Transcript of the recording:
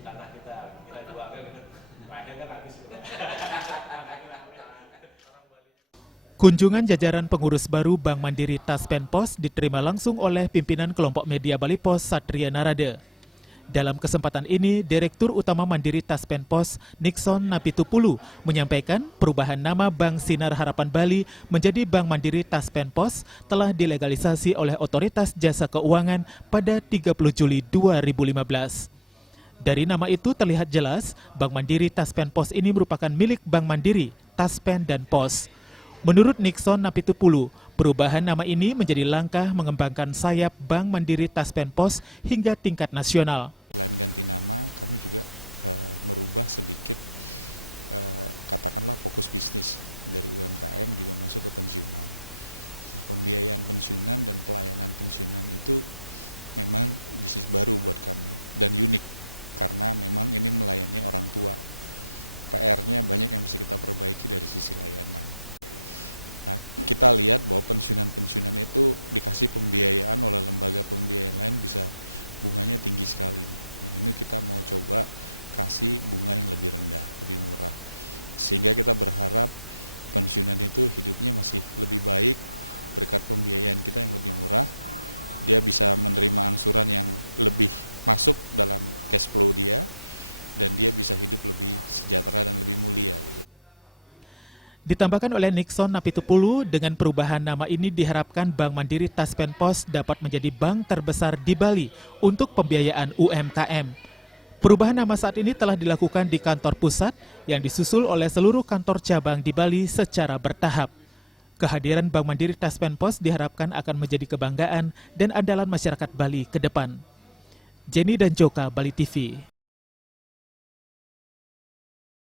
di tanah kita jual kan gitu. Lahir kan habis itu. Kunjungan jajaran pengurus baru Bank Mandiri Taspen Pos diterima langsung oleh pimpinan kelompok media Bali Pos Satria Narada. Dalam kesempatan ini, Direktur Utama Mandiri Taspen Pos, Nixon Napitupulu, menyampaikan perubahan nama Bank Sinar Harapan Bali menjadi Bank Mandiri Taspen Pos telah dilegalisasi oleh Otoritas Jasa Keuangan pada 30 Juli 2015. Dari nama itu terlihat jelas, Bank Mandiri Taspen Pos ini merupakan milik Bank Mandiri, Taspen, dan Pos. Menurut Nixon Napitupulu, perubahan nama ini menjadi langkah mengembangkan sayap Bank Mandiri Taspen Pos hingga tingkat nasional. Selain ganti nama, kami juga merubah sedikit, katakanlah fokus bisnis dari UMKM juga masuk ke pensiunan. Nah, pembiayaan pensiunan dan pelayanan pensiunan itu memang bisnis baru buat kami dan unik karena memang ini melayani orang tua. PR-nya banyak yang mesti kita perbaiki dari sisi layanan. Nah, kita lihat bahwa pensiunan-pensiunan itu dikasih pembiayaan oleh lembaga pembiayaan lain bisa bunganya tinggi sekali. Nah, ini kita mau coba kasih bunga yang lebih rendah, lebih murah. Sehingga kita berharap pensiunan itu hidupnya masih lebih baik berkat pembiayaan kita yang lebih murah. Dia bisa menerima angsuran yang lebih masuk dalam cash flow dia dan dia bisa hidup lebih sejahtera dan lebih mulia gitu. Ditambahkan oleh Nixon Napitupulu, dengan perubahan nama ini diharapkan Bank Mandiri Taspen Pos dapat menjadi bank terbesar di Bali untuk pembiayaan UMKM. Perubahan nama saat ini telah dilakukan di kantor pusat yang disusul oleh seluruh kantor cabang di Bali secara bertahap. Kehadiran Bank Mandiri Taspen Pos diharapkan akan menjadi kebanggaan dan andalan masyarakat Bali ke depan. Jenny dan Joka, Bali TV.